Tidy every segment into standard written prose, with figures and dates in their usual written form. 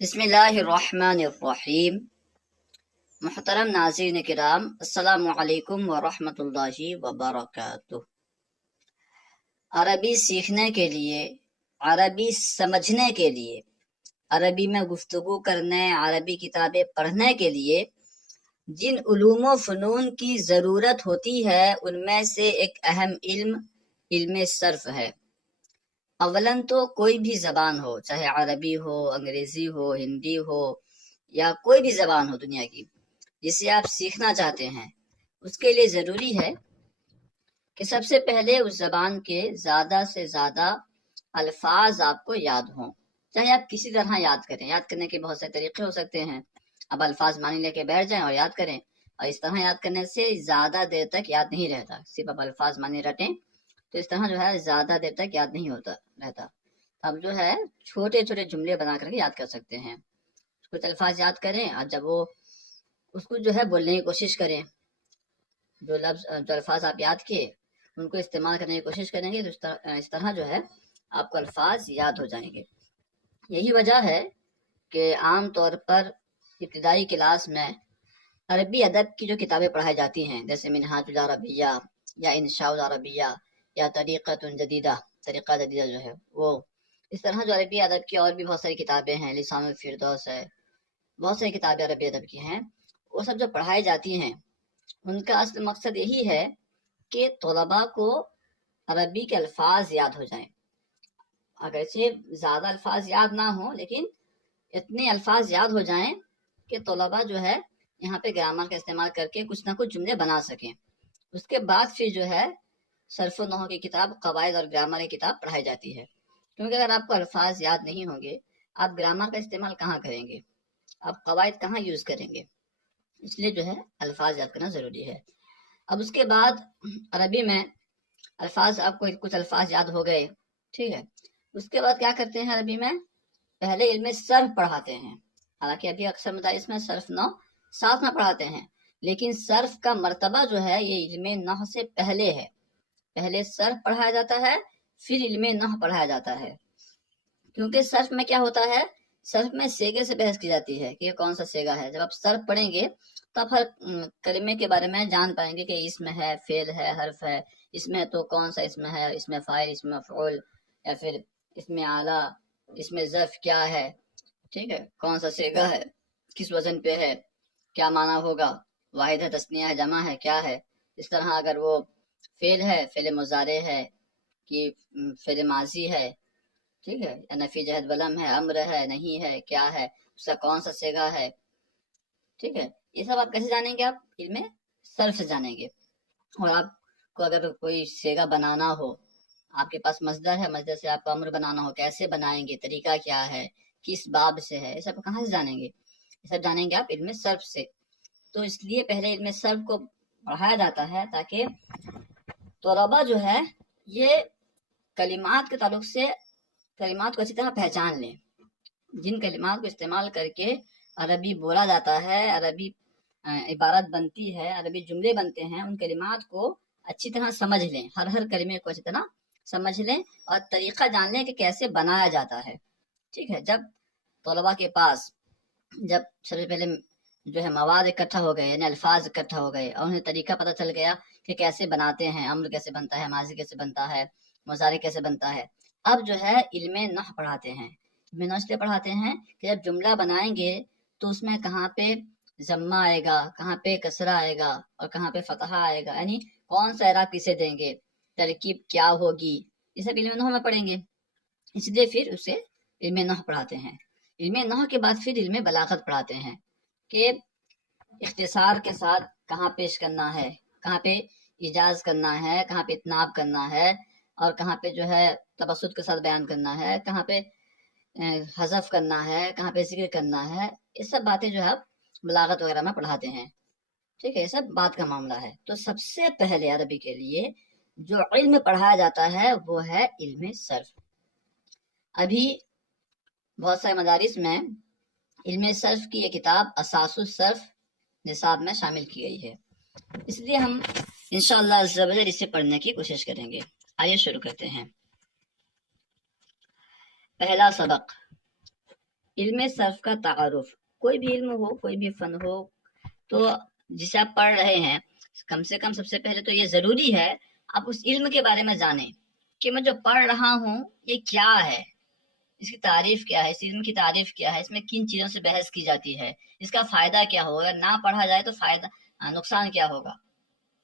بسم اللہ الرحمن الرحیم۔ محترم ناظرین کرام، السلام علیکم ورحمۃ اللہ وبرکاتہ۔ عربی سیکھنے کے لیے، عربی سمجھنے کے لیے، عربی میں گفتگو کرنے، عربی کتابیں پڑھنے کے لیے جن علوم و فنون کی ضرورت ہوتی ہے ان میں سے ایک اہم علم صرف ہے۔ اولاً تو کوئی بھی زبان ہو، چاہے عربی ہو، انگریزی ہو، ہندی ہو یا کوئی بھی زبان ہو دنیا کی جسے آپ سیکھنا چاہتے ہیں، اس کے لیے ضروری ہے کہ سب سے پہلے اس زبان کے زیادہ سے زیادہ الفاظ آپ کو یاد ہوں۔ چاہے آپ کسی طرح یاد کریں، یاد کرنے کے بہت سے طریقے ہو سکتے ہیں۔ اب الفاظ معنی لے کے بیٹھ جائیں اور یاد کریں، اور اس طرح یاد کرنے سے زیادہ دیر تک یاد نہیں رہتا۔ صرف اب الفاظ معنی رٹیں تو اس طرح جو ہے زیادہ دیر تک یاد نہیں رہتا۔ اب جو ہے چھوٹے چھوٹے جملے بنا کر کے یاد کر سکتے ہیں۔ کچھ الفاظ یاد کریں اور جب وہ اس کو جو ہے بولنے کی کوشش کریں، جو الفاظ آپ یاد کیے ان کو استعمال کرنے کی کوشش کریں گے تو اس طرح جو ہے آپ کو الفاظ یاد ہو جائیں گے۔ یہی وجہ ہے کہ عام طور پر ابتدائی کلاس میں عربی ادب کی جو کتابیں پڑھائی جاتی ہیں، جیسے منہاج العربیہ یا انشاء العربیہ یا طریقہ جدیدہ جو ہے وہ، اس طرح جو عربی ادب کی اور بھی بہت ساری کتابیں ہیں، لسان الفردوس ہے، بہت ساری کتابیں عربی ادب کی ہیں، وہ سب جو پڑھائی جاتی ہیں ان کا اصل مقصد یہی ہے کہ طلباء کو عربی کے الفاظ یاد ہو جائیں۔ اگرچہ زیادہ الفاظ یاد نہ ہوں لیکن اتنے الفاظ یاد ہو جائیں کہ طلباء جو ہے یہاں پہ گرامر کا استعمال کر کے کچھ نہ کچھ جملے بنا سکیں۔ اس کے بعد پھر جو ہے صرف و نحو کی کتاب، قواعد اور گرامر کی کتاب پڑھائی جاتی ہے، کیونکہ اگر آپ کو الفاظ یاد نہیں ہوں گے آپ گرامر کا استعمال کہاں کریں گے، آپ قواعد کہاں یوز کریں گے، اس لیے جو ہے الفاظ یاد کرنا ضروری ہے۔ اب اس کے بعد عربی میں الفاظ، آپ کو کچھ الفاظ یاد ہو گئے، ٹھیک ہے، اس کے بعد کیا کرتے ہیں عربی میں، پہلے علم صرف پڑھاتے ہیں۔ حالانکہ ابھی اکثر مدارس میں صرف نو ساتھ میں پڑھاتے ہیں، لیکن صرف کا مرتبہ جو ہے یہ علم نحو سے پہلے ہے۔ پہلے صرف پڑھایا جاتا ہے، پھر علم نحو پڑھایا جاتا ہے، کیونکہ صرف میں کیا ہوتا ہے، صرف میں سیگے سے بحث کی جاتی ہے کہ یہ کون سا سیگا ہے۔ جب آپ صرف پڑھیں گے تو آپ ہر کلمے کے بارے میں جان پائیں گے کہ اسم ہے، فعل ہے، حرف ہے، اسم ہے تو کون سا اسم ہے، اسم فاعل، اسم مفعول، یا پھر اسم اعلیٰ، اسم ظرف کیا ہے، ٹھیک ہے، کون سا سیگا ہے، کس وزن پہ ہے، کیا معنی ہوگا، واحد ہے، تثنیہ ہے، جمع ہے، کیا ہے۔ اس طرح اگر وہ فعل ہے، فعل مضارع ہے کہ فعل ماضی ہے، ٹھیک ہے، یا نفی جہد ولم ہے، امر ہے، نہیں ہے، کیا ہے، اس کا کون سا سیگا ہے، ٹھیک ہے، یہ سب آپ کیسے جانیں گے، آپ علم صرف سے جانیں گے۔ اور آپ کو اگر کوئی سیگا بنانا ہو، آپ کے پاس مصدر ہے، مصدر سے آپ کو امر بنانا ہو، کیسے بنائیں گے، طریقہ کیا ہے، کس باب سے ہے، یہ سب کہاں سے جانیں گے، یہ سب جانیں گے آپ علم صرف سے۔ تو اس لیے پہلے علم صرف کو پڑھایا جاتا ہے تاکہ طلباء جو ہے یہ کلمات کے تعلق سے کلمات کو اچھی طرح پہچان لیں۔ جن کلمات کو استعمال کر کے عربی بولا جاتا ہے، عربی عبارت بنتی ہے، عربی جملے بنتے ہیں، ان کلمات کو اچھی طرح سمجھ لیں، ہر کلمے کو اچھی طرح سمجھ لیں اور طریقہ جان لیں کہ کیسے بنایا جاتا ہے، ٹھیک ہے۔ جب طلباء کے پاس جب سب سے پہلے جو ہے مواد اکٹھا ہو گئے، یعنی الفاظ اکٹھا ہو گئے اور انہیں طریقہ پتہ چل گیا کہ کیسے بناتے ہیں، امر کیسے بنتا ہے، ماضی کیسے بنتا ہے، مضارع کیسے بنتا ہے، اب جو ہے علم نحو پڑھاتے ہیں۔ علم نحو اس لیے پڑھاتے ہیں کہ جب جملہ بنائیں گے تو اس میں کہاں پہ ضمہ آئے گا، کہاں پہ کسرہ آئے گا اور کہاں پہ فتحہ آئے گا، یعنی کون سا اعراب کسے دیں گے، ترکیب کیا ہوگی، یہ سب علم نحو میں پڑھیں گے۔ اس لیے پھر اسے علم نحو پڑھاتے ہیں۔ علم نحو کے بعد پھر علم بلاغت پڑھاتے ہیں کہ اختصار کے ساتھ کہاں پیش کرنا ہے، کہاں پہ ایجاز کرنا ہے، کہاں پہ اتناب کرنا ہے، اور کہاں پہ جو ہے تبسط کے ساتھ بیان کرنا ہے، کہاں پہ حذف کرنا ہے، کہاں پہ ذکر کرنا ہے، یہ سب باتیں جو ہے بلاغت وغیرہ میں پڑھاتے ہیں، ٹھیک ہے، یہ سب بات کا معاملہ ہے۔ تو سب سے پہلے عربی کے لیے جو علم پڑھایا جاتا ہے وہ ہے علم صرف۔ ابھی بہت سارے مدارس میں علم صرف کی یہ کتاب اساس الصرف نصاب میں شامل کی گئی ہے، اس لیے ہم انشاءاللہ عز و جل اسے پڑھنے کی کوشش کریں گے۔ آئیے شروع کرتے ہیں۔ پہلا سبق، علم صرف کا تعارف، کوئی بھی علم ہو، کوئی بھی فن ہو، تو جسے آپ پڑھ رہے ہیں، کم سے کم سب سے پہلے تو یہ ضروری ہے آپ اس علم کے بارے میں جانیں کہ میں جو پڑھ رہا ہوں یہ کیا ہے، اس کی تعریف کیا ہے، اس علم کی تعریف کیا ہے، اس میں کن چیزوں سے بحث کی جاتی ہے، اس کا فائدہ کیا ہوگا، اگر نہ پڑھا جائے تو فائدہ نقصان کیا ہوگا،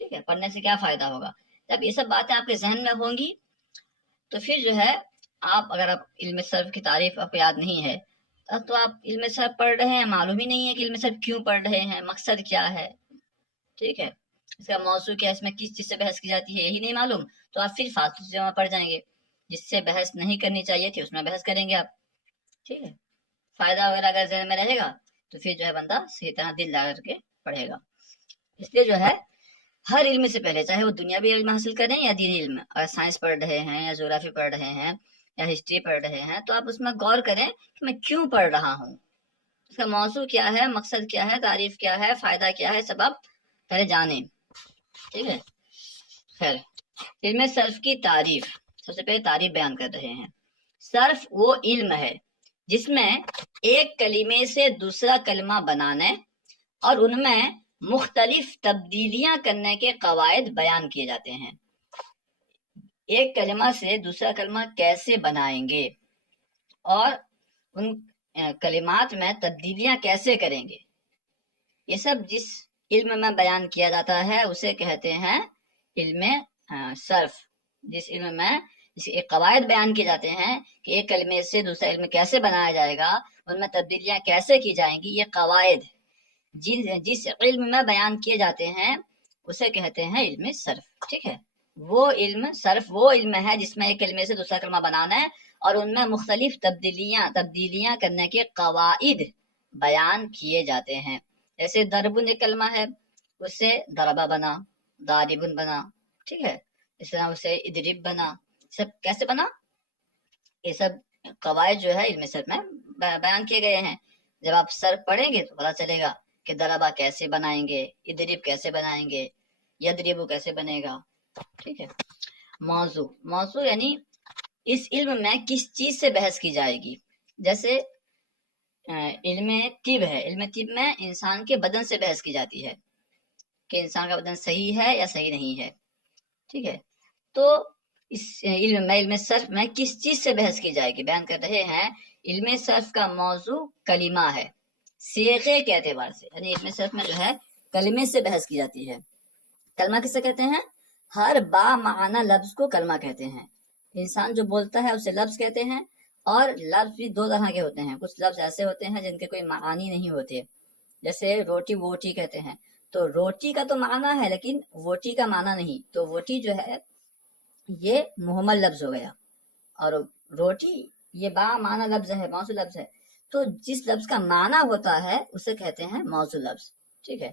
ٹھیک ہے، پڑھنے سے کیا فائدہ ہوگا۔ جب یہ سب باتیں آپ کے ذہن میں ہوں گی تو پھر جو ہے اگر آپ علم صرف کی تعریف آپ کو یاد نہیں ہے تو آپ علم صرف پڑھ رہے ہیں، معلوم ہی نہیں ہے کہ علم صرف کیوں پڑھ رہے ہیں، مقصد کیا ہے، ٹھیک ہے، اس کا موضوع کیا ہے، اس میں کس چیز سے بحث کی جاتی ہے، یہی نہیں معلوم تو آپ پھر فالتو چیزوں میں پڑ جائیں گے، جس سے بحث نہیں کرنی چاہیے تھی اس میں بحث کریں گے آپ، ٹھیک ہے۔ فائدہ وغیرہ اگر ذہن میں رہے گا تو پھر جو ہے بندہ صحیح طرح دل لگا کر کے پڑھے گا۔ اس لیے جو ہے ہر علم سے پہلے، چاہے وہ دنیاوی علم حاصل کریں یا دینی علم، اگر سائنس پڑھ رہے ہیں یا جغرافی پڑھ رہے ہیں یا ہسٹری پڑھ رہے ہیں، تو آپ اس میں غور کریں کہ میں کیوں پڑھ رہا ہوں، اس کا موضوع کیا ہے، مقصد کیا ہے، تعریف کیا ہے، فائدہ کیا ہے، سب آپ پہلے جانیں، ٹھیک ہے۔ خیر، علم صرف کی تعریف، سب سے پہلے تعریف بیان کر رہے ہیں۔ صرف وہ علم ہے جس میں ایک کلمے سے دوسرا کلمہ بنانے اور ان میں مختلف تبدیلیاں کرنے کے قواعد بیان کیے جاتے ہیں۔ ایک کلمہ سے دوسرا کلمہ کیسے بنائیں گے اور ان کلمات میں تبدیلیاں کیسے کریں گے، یہ سب جس علم میں بیان کیا جاتا ہے اسے کہتے ہیں علم صرف۔ جس علم میں ایک قواعد بیان کیے جاتے ہیں کہ ایک کلمے سے دوسرا علم کیسے بنایا جائے گا، ان میں تبدیلیاں کیسے کی جائیں گی، یہ قواعد جس علم میں بیان کیے جاتے ہیں اسے کہتے ہیں علم صرف، ٹھیک ہے۔ وہ علم صرف وہ علم ہے جس میں ایک کلمے سے دوسرا کلمہ بنانا ہے اور ان میں مختلف تبدیلیاں کرنے کے قواعد بیان کیے جاتے ہیں۔ جیسے دربن ایک کلمہ ہے، اس سے دربا بنا، داربن بنا، ٹھیک ہے، اس طرح اسے ادرب بنا، سب کیسے بنا، یہ سب قواعد جو ہے علم صرف میں بیان کیے گئے ہیں۔ جب آپ صرف پڑھیں گے تو پتہ چلے گا کہ دربا کیسے بنائیں گے، ادرب کیسے بنائیں گے، یدربو کیسے بنے گا، ٹھیک ہے۔ موضوع یعنی اس علم میں کس چیز سے بحث کی جائے گی، جیسے علم طب ہے، علم طب میں انسان کے بدن سے بحث کی جاتی ہے کہ انسان کا بدن صحیح ہے یا صحیح نہیں ہے، ٹھیک ہے۔ تو اس علم صرف میں کس چیز سے بحث کی جائے گی، بیان کر رہے ہیں علم صرف کا موضوع کلمہ ہے، صیغے کے اعتبار سے، یعنی علم صرف میں جو ہے کلمے سے بحث کی جاتی ہے۔ کلمہ کسے کہتے ہیں، ہر با معنی لفظ کو کلمہ کہتے ہیں۔ انسان جو بولتا ہے اسے لفظ کہتے ہیں، اور لفظ بھی دو طرح کے ہوتے ہیں، کچھ لفظ ایسے ہوتے ہیں جن کے کوئی معانی نہیں ہوتے، جیسے روٹی ووٹی کہتے ہیں، تو روٹی کا تو معنی ہے لیکن ووٹی کا معنی نہیں، تو ووٹی جو ہے یہ مہمل لفظ ہو گیا، اور روٹی یہ با معنی لفظ ہے، موصول لفظ ہے، تو جس لفظ کا معنی ہوتا ہے اسے کہتے ہیں موصول لفظ، ٹھیک ہے۔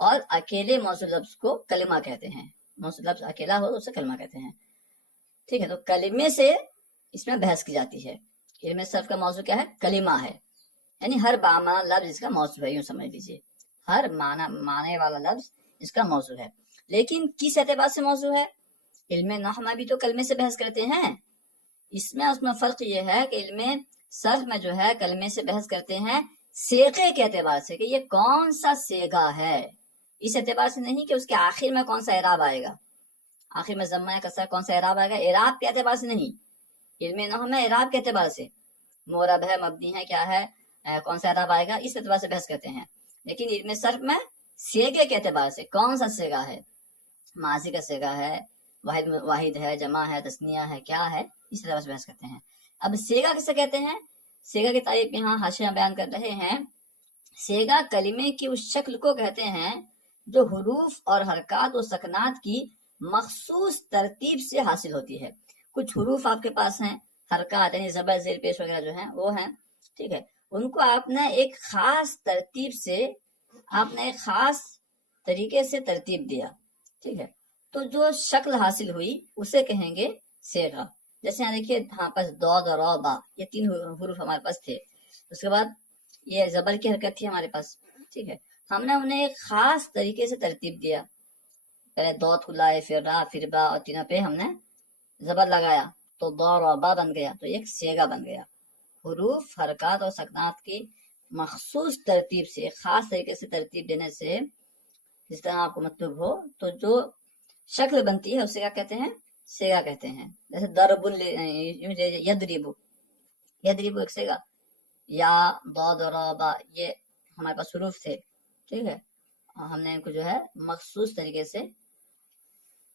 اور اکیلے موصول لفظ کو کلمہ کہتے ہیں، موصول لفظ اکیلا ہو تو اسے کلمہ کہتے ہیں، ٹھیک ہے۔ تو کلمے سے اس میں بحث کی جاتی ہے۔ علم صرف کا موضوع کیا ہے، کلمہ ہے، یعنی ہر بامعنی لفظ اس کا موضوع ہے، یوں سمجھ لیجیے، ہر معنی والا لفظ اس کا موضوع ہے۔ لیکن کس اعتبار سے موضوع ہے، علم نحو میں بھی تو کلمے سے بحث کرتے ہیں، اس میں فرق یہ ہے کہ علم صرف میں جو ہے کلمے سے بحث کرتے ہیں صیغے کے اعتبار سے، کہ یہ کون سا صیغہ ہے، اس اعتبار سے نہیں کہ اس کے آخر میں کون سا اعراب آئے گا، آخر میں ضمہ یا کسرہ کون سا اعراب آئے گا، اعراب کے اعتبار سے نہیں، علم نحو میں اعراب کے اعتبار سے، معرب ہے، مبنی ہے، کیا ہے، کون سا اعراب آئے گا، اس اعتبار سے بحث کرتے ہیں۔ لیکن علم صرف میں صیغے کے اعتبار سے، کون سا صیغہ ہے، ماضی کا صیغہ ہے، واحد ہے، جمع ہے، تثنیہ ہے، کیا ہے، اس اعتبار سے بحث کرتے ہیں۔ اب صیغہ کسے کہتے ہیں، صیغہ کی تعریف یہاں حاشیہ بیان کر رہے ہیں۔ صیغہ کلمے کی اس شکل کو کہتے ہیں جو حروف اور حرکات و سکنات کی مخصوص ترتیب سے حاصل ہوتی ہے۔ کچھ حروف آپ کے پاس ہیں، حرکات یعنی زبر زیر پیش وغیرہ جو ہیں وہ ہیں، ٹھیک ہے، ان کو آپ نے ایک خاص ترتیب سے، آپ نے ایک خاص طریقے سے ترتیب دیا، ٹھیک ہے، تو جو شکل حاصل ہوئی اسے کہیں گے صیغہ۔ جیسے یہاں دیکھیے، ہاں پاس ضاد اور را با، یہ تین حروف ہمارے پاس تھے، اس کے بعد یہ زبر کی حرکت تھی ہمارے پاس، ٹھیک ہے، ہم نے انہیں ایک خاص طریقے سے ترتیب دیا، پہلے ضاد کو لائے، پھر را، پھر با، اور تینوں پہ ہم نے زبر لگایا تو ضا را با بن گیا، تو ایک صیغہ بن گیا، حروف، حرکات اور سکنات کی مخصوص ترتیب سے، خاص طریقے سے ترتیب دینے سے، جس طرح آپ کو مطلوب ہو، تو جو شکل بنتی ہے اسے کیا کہتے ہیں؟ سیگا کہتے ہیں. جیسے ضرب، یضرب، یضرب ایک سیگا، یا ضاد را با، یہ ہمارے پاس حروف تھے، ٹھیک ہے، ہم نے ان کو جو ہے مخصوص طریقے سے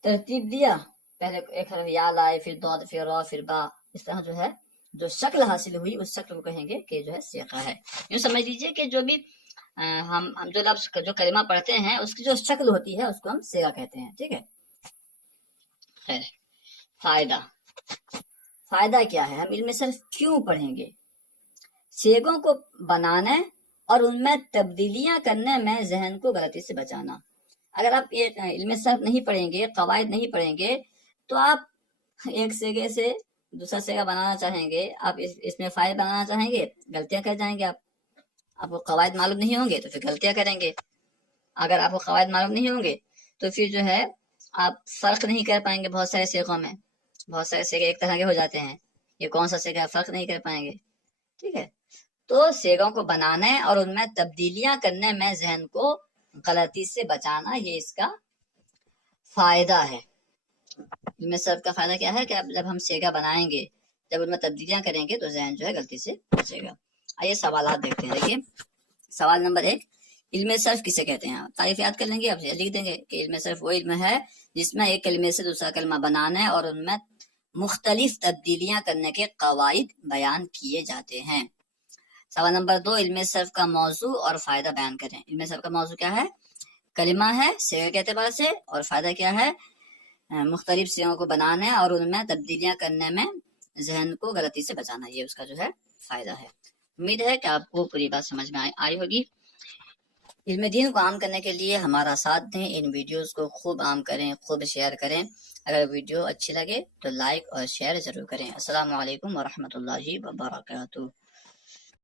ترتیب دیا، پہلے ایک حرف یا لائے، پھر ضاد، پھر را، پھر با، اس طرح جو ہے جو شکل حاصل ہوئی اس شکل کو کہیں گے کہ جو ہے سیغہ ہے. یوں سمجھ لیجئے کہ جو بھی ہم جو لفظ جو کلمہ پڑھتے ہیں اس کی جو شکل ہوتی ہے اس کو ہم سیغہ کہتے ہیں. ٹھیک ہے. خیر، فائدہ. فائدہ کیا ہے؟ ہم علم صرف کیوں پڑھیں گے؟ سیغوں کو بنانے اور ان میں تبدیلیاں کرنے میں ذہن کو غلطی سے بچانا. اگر آپ یہ علم صرف نہیں پڑھیں گے، قواعد نہیں پڑھیں گے، تو آپ ایک سیگے سے دوسرا سیگا بنانا چاہیں گے، آپ اس میں فائل بنانا چاہیں گے، غلطیاں کر جائیں گے. آپ کو قواعد معلوم نہیں ہوں گے تو پھر غلطیاں کریں گے. اگر آپ کو قواعد معلوم نہیں ہوں گے تو پھر جو ہے آپ فرق نہیں کر پائیں گے. بہت سارے سیغوں میں بہت سارے سیگے ایک طرح کے ہو جاتے ہیں، یہ کون سا سیگا، فرق نہیں کر پائیں گے. ٹھیک ہے. تو سیگوں کو بنانے اور ان میں تبدیلیاں کرنے میں ذہن کو غلطی سے بچانا، یہ اس کا فائدہ ہے. علم صرف کا فائدہ کیا ہے کہ جب ہم سیگا بنائیں گے، جب ان میں تبدیلیاں کریں گے تو ذہن جو ہے غلطی سے بچے گا. آئیے سوالات دیکھتے ہیں. دیکھیے سوال نمبر 1، علم صرف کسے کہتے ہیں؟ تعریف یاد کر لیں گے، آپ لکھ دیں گے کہ علم صرف وہ علم ہے جس میں ایک کلمے سے دوسرا کلمہ بنانے اور ان میں مختلف تبدیلیاں کرنے کے قواعد بیان کیے جاتے ہیں. سوال نمبر 2، علم صرف کا موضوع اور فائدہ بیان کریں. علم صرف کا موضوع کیا ہے؟ کلمہ ہے سیغے کے اعتبار سے، اور فائدہ کیا ہے؟ مختلف سیغوں کو بنانے اور ان میں تبدیلیاں کرنے میں ذہن کو غلطی سے بچانا، یہ اس کا جو ہے فائدہ ہے. امید ہے کہ آپ کو پوری بات سمجھ میں آئی ہوگی. علم دین کو عام کرنے کے لیے ہمارا ساتھ دیں، ان ویڈیوز کو خوب عام کریں، خوب شیئر کریں. اگر ویڈیو اچھی لگے تو لائک اور شیئر ضرور کریں. السلام علیکم ورحمۃ اللہ وبرکاتہ.